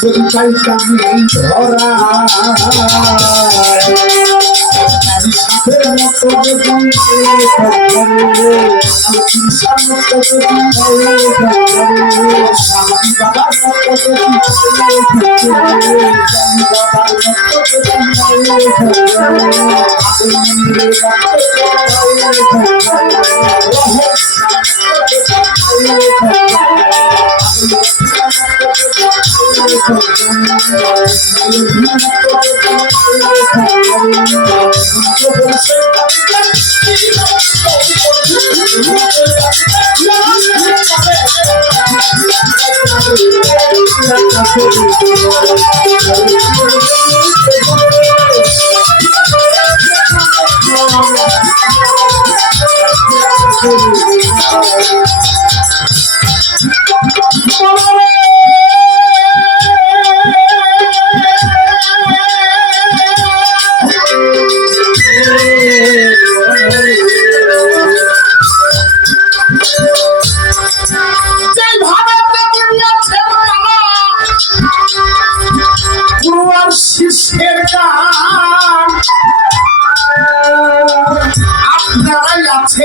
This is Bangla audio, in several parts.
যদি চাইতাম সাপের মতো যদি স্বামী বাবার মতো যদি স্বামী বাবার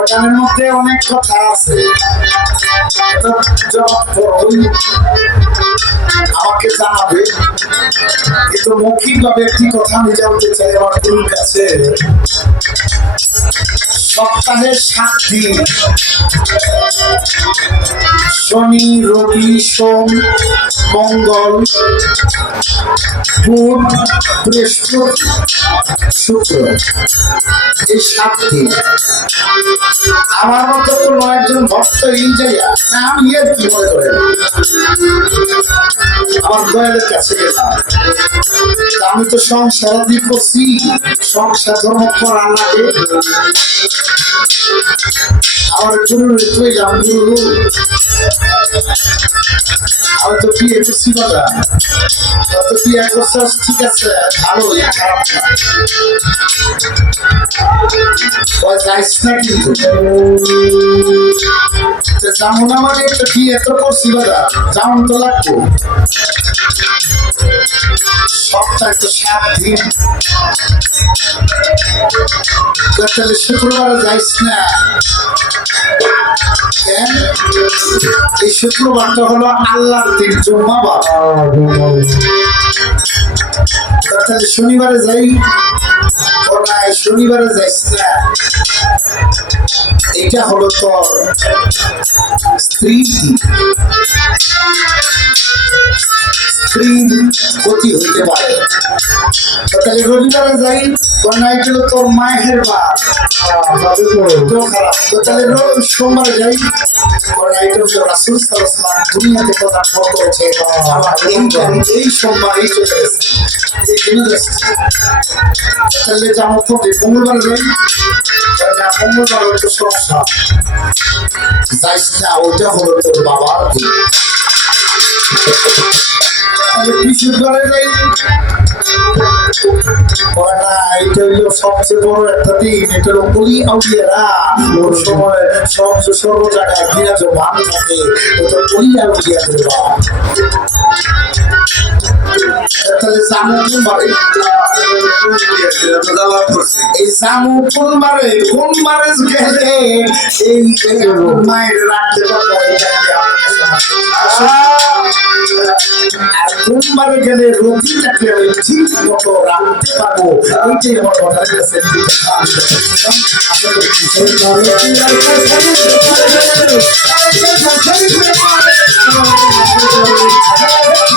অর্গানের মধ্যে অনেক কথা আছে। আমাকে জানাবে। কিন্তু মৌখিক ভাবে একটি কথা আমি জানতে চাই আমার গুরুর কাছে। সপ্তাহের সাত দিন। শনি, রবি, সোম মঙ্গল, বুধ, বৃহস্পতি, শুক্র। এই সাত দিন আমার মতো কোনো একজন ভক্ত ইন্ডিয়া আমি এর কি মনে করেন? আমার দয়ালের কাছে আমি তো সংসার দিয়ে করছি। সংসার ধর্ম করা লাগে। আমার গুরু তুই যাম গুরু আমি তো বিয়ে করছি বাবা। তো বিয়ে করছিস ঠিক আছে, ভালো খারাপ যাইস না কিন্তু। যেমন আমার একটা বিয়ে তো করছি বাবা যেমন তো লাগবো। সপ্তাহে তো তাহলে শুক্রবারে যাইস না এই শুক্রবারটা হলো আল্লাহর দিন, জুম্মা তাহলে শনিবারে যাই ওটাই শনিবারে যাইস না এটা হলো তোর স্ত্রী। ক্ষতি হইতে পারে তো তাহলে রবিবারে যাই কন্যায় গেল তোর মায়ের তো তো তাহলে সোমবারে যাই কন্যায় গেল রাসুল সালাম দুনিয়াতে কথা করেছে এই জানি এই সোমবার এই চলে যাচ্ছে তাহলে যাব কোটে মঙ্গলবারে যাই ওটা হলো সবচেয়ে বড় একটা দিন এটা বলি আউলিয়ারা ওর সময় সবচেয়ে সর্ব জায়গায় বিরাজ ভান থাকে ওটা বলি আউলিয়াদের বাপ তাহলে জামু কোন বারে এই জামু কোন বারে কোন বারে গেলে। এই মায়ের রাখতে আর কোন বারে গেলে আমি ঠিক মতো রাখতে পারব। ওইটাই আমার কথা কাছে আপনাদের